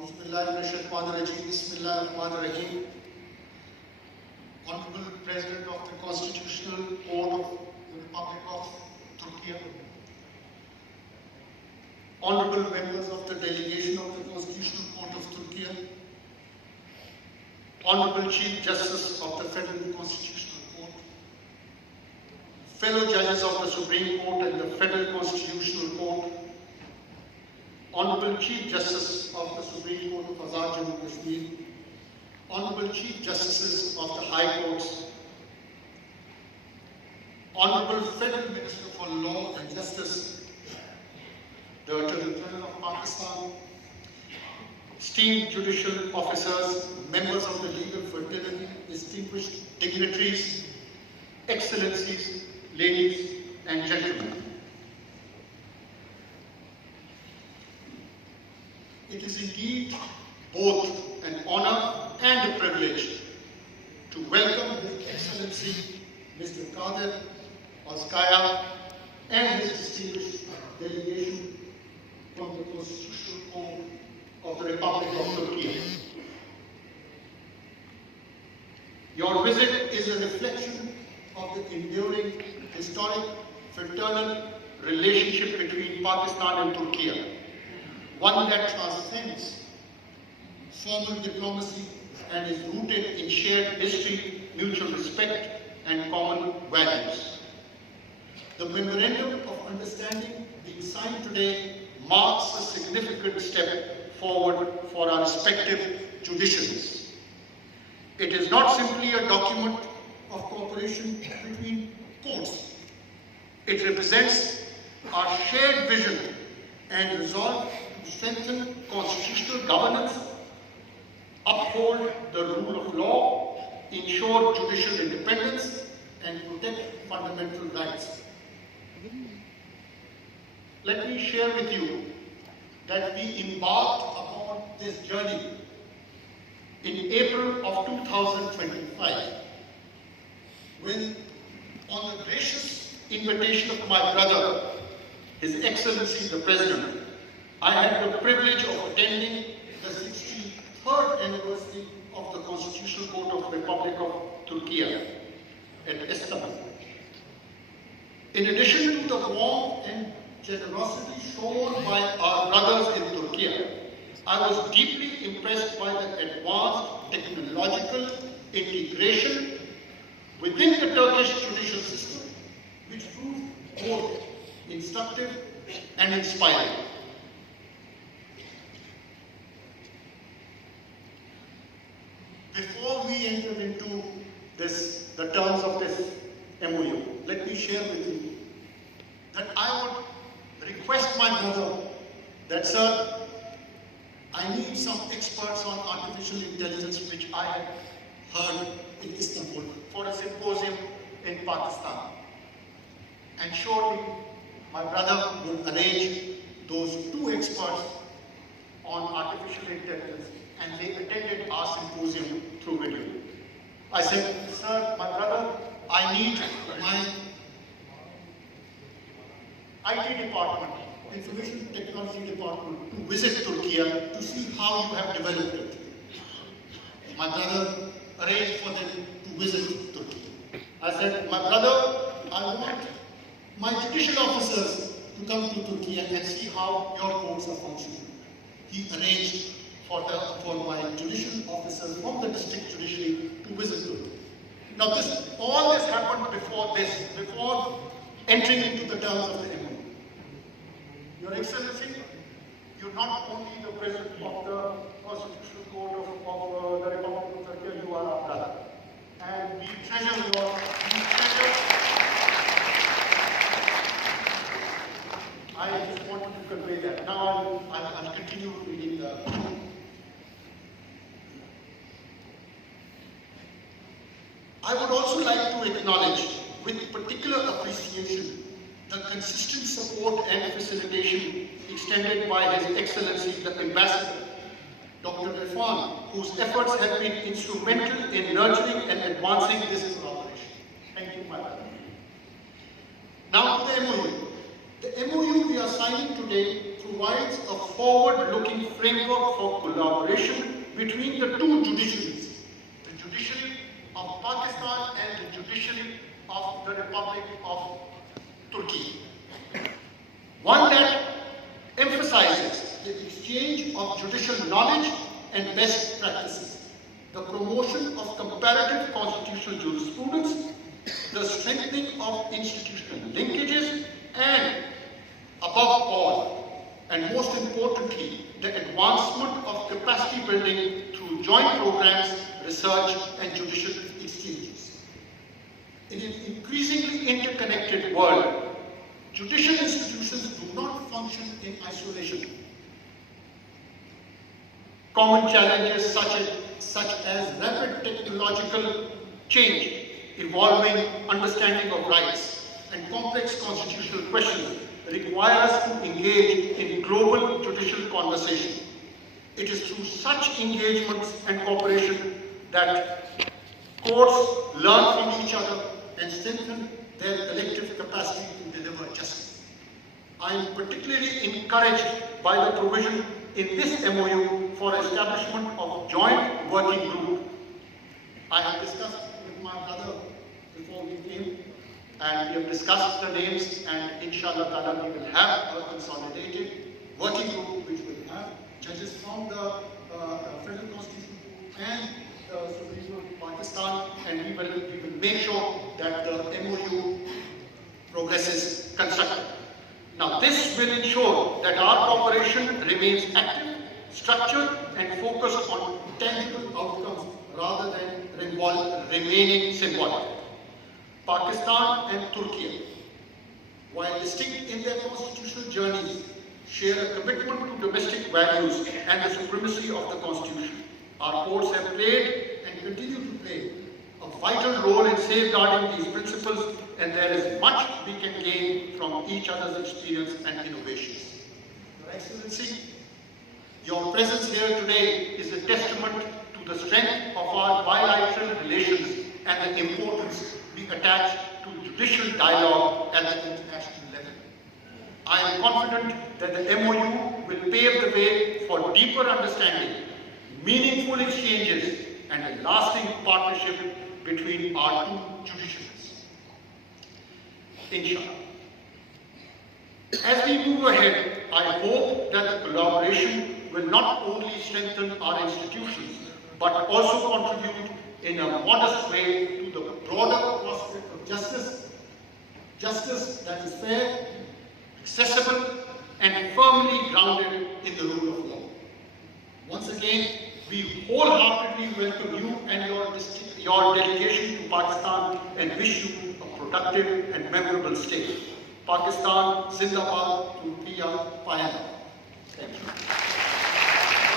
Bismillahirrahmanirrahim. Honorable President of the Constitutional Court of the Republic of Turkey, Honorable members of the delegation of the Constitutional Court of Turkey, Honorable Chief Justice of the Federal Constitutional Court, fellow judges of the Supreme Court and the Federal Constitutional Court, Honorable Chief Justice of the Supreme Court of Azad Jammu and Kashmir, Honorable Chief Justices of the High Courts, Honorable Federal Minister for Law and Justice, the Attorney General of Pakistan, esteemed judicial officers, members of the legal fraternity, distinguished dignitaries, excellencies, ladies and gentlemen. It is indeed both an honor and a privilege to welcome His Excellency Mr. Qadir Azkaya and his distinguished delegation from the Constitutional Court of the Republic of Turkey. Your visit is a reflection of the enduring, historic, fraternal relationship between Pakistan and Turkey, one that transcends formal diplomacy and is rooted in shared history, mutual respect, and common values. The Memorandum of Understanding being signed today marks a significant step forward for our respective judiciaries. It is not simply a document of cooperation between courts. It represents our shared vision and resolve to strengthen constitutional governance, uphold the rule of law, ensure judicial independence, and protect fundamental rights. Let me share with you that we embarked upon this journey in April of 2025, when, on the gracious invitation of my brother, His Excellency the President, I had the privilege of attending the 63rd anniversary of the Constitutional Court of the Republic of Turkey at Istanbul. In addition to the warmth and generosity shown by our brothers in Turkey, I was deeply impressed by the advanced technological integration within the Turkish judicial system, which proved both instructive and inspiring. Before we enter into the terms of this MoU, let me share with you that I would request my brother that, sir, I need some experts on artificial intelligence, which I had heard in Istanbul for a symposium in Pakistan. And surely my brother will arrange those two experts on artificial intelligence, and they attended our symposium through video. I said, sir, my brother, I need my IT department, Information Technology Department, to visit Turkey to see how you have developed it. My brother arranged for them to visit Turkey. I said, my brother, I want my judicial officers to come to Turkey and see how your courts are functioning. He arranged for my judicial officers from the district judiciary to visit Turkey. Now all this happened before entering into the terms of the MoU. Your Excellency, you're not only the President of the Constitutional Court of the Republic of Turkey, you are our brother. And we treasure I just wanted to convey that. Now I'll continue reading the... I would also like to acknowledge with particular appreciation the consistent support and facilitation extended by His Excellency the Ambassador, Dr. Irfan, whose efforts have been instrumental in nurturing and advancing this collaboration. Thank you, my brother. Now to the MoU. The MoU we are signing today through provides a forward-looking framework for collaboration between the two judiciaries, the judiciary of Pakistan and the judiciary of the Republic of Turkey. One that emphasizes the exchange of judicial knowledge and best practices, the promotion of comparative constitutional jurisprudence, the strengthening of institutional linkages, and above all, and most importantly, the advancement of capacity building through joint programs, research, and judicial exchanges. In an increasingly interconnected world, judicial institutions do not function in isolation. Common challenges such as rapid technological change, evolving understanding of rights, and complex constitutional questions require us to engage in global judicial conversation. It is through such engagements and cooperation that courts learn from each other and strengthen their collective capacity to deliver justice. I am particularly encouraged by the provision in this MoU for establishment of joint working group. I have discussed with my brother before we came, and we have discussed the names, and inshallah ta'ala we will have a consolidated working group which will have judges from the Federal Constitutional Court and the Supreme Court of Pakistan, and we will make sure that the MoU progresses constructively. Now, this will ensure that our cooperation remains active, structured, and focused on tangible outcomes rather than remaining symbolic. Pakistan and Turkey, while distinct in their constitutional journeys, share a commitment to domestic values and the supremacy of the Constitution. Our courts have played and continue to play a vital role in safeguarding these principles, and there is much we can gain from each other's experience and innovations. Your Excellency, your presence here today is a testament to the strength of our bilateral relations and the importance we attach to judicial dialogue at the international level. I am confident that the MoU will pave the way for deeper understanding, meaningful exchanges, and a lasting partnership between our two judiciaries. Inshallah. As we move ahead, I hope that the collaboration will not only strengthen our institutions, but also contribute in a modest way to the broader prospect of justice that is fair, accessible, and firmly grounded in the rule of law. Once again, we wholeheartedly welcome you and your delegation to Pakistan and wish you a productive and memorable stay. Pakistan Zindabad, Turkiya Payanda. Thank you.